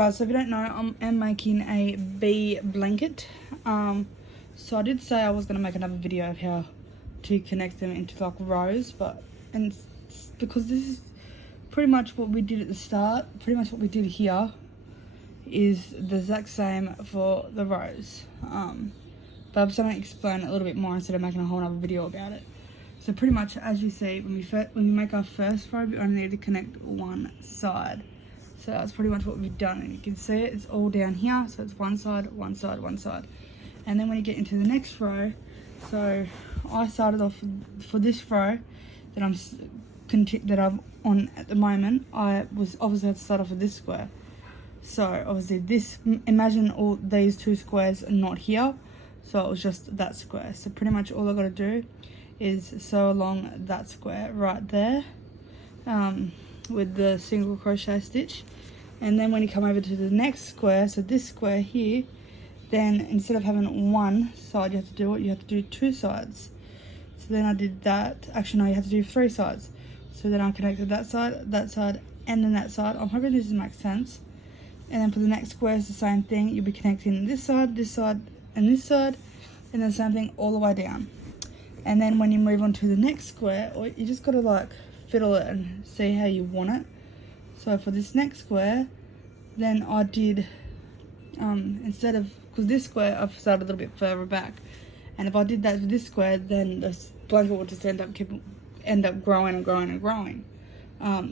guys, so if you don't know, I'm making a bee blanket. So I did say I was going to make another video of how to connect them into like rows, because this is pretty much what we did at the start, pretty much what we did here is the exact same for the rows. But I'm just going to explain it a little bit more instead of making a whole other video about it. So pretty much, as you see, when we make our first row, we only need to connect one side. So that's pretty much what we've done, and you can see it, it's all down here, so it's one side, one side, one side. And then when you get into the next row, so I started off for this row that I'm on at the moment, I was obviously had to start off with this square. So obviously imagine all these two squares are not here, so it was just that square. So pretty much all I got to do is sew along that square right there with the single crochet stitch, and then when you come over to the next square, so this square here, then instead of having one side you have to do two sides. So then I did that. Actually no, you have to do three sides. So then I connected that side, and then that side. I'm hoping this makes sense. And then for the next square it's the same thing. You'll be connecting this side, and this side, and then same thing all the way down. And then when you move on to the next square, or you just got to like fiddle it and see how you want it. So for this next square, then I did instead of, because this square I've started a little bit further back, and if I did that for this square, then the blanket would just end up growing and growing and growing.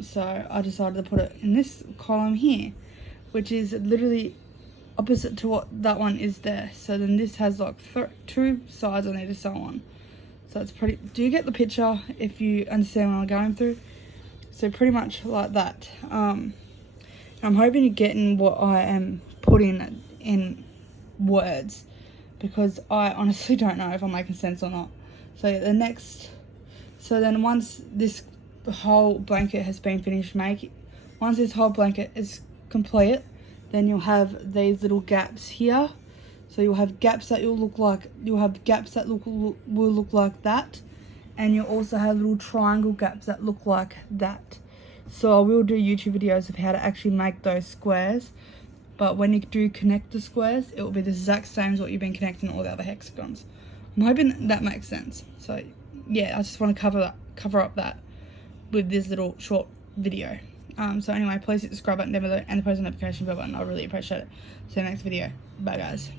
So I decided to put it in this column here, which is literally opposite to what that one is there. So then this has like two sides I need to sew on. So it's pretty, do you get the picture if you understand what I'm going through? So pretty much like that. I'm hoping you're getting what I am putting in words, because I honestly don't know if I'm making sense or not. So then once this whole blanket has been finished making, once this whole blanket is complete, then you'll have these little gaps here. So you'll have gaps that will look like that, and you'll also have little triangle gaps that look like that. So I will do YouTube videos of how to actually make those squares, but when you do connect the squares, it will be the exact same as what you've been connecting all the other hexagons. I'm hoping that makes sense. So yeah, I just want to cover up that with this little short video. So anyway, please hit the subscribe button down below and the post notification bell button. I really appreciate it. See you next video. Bye guys.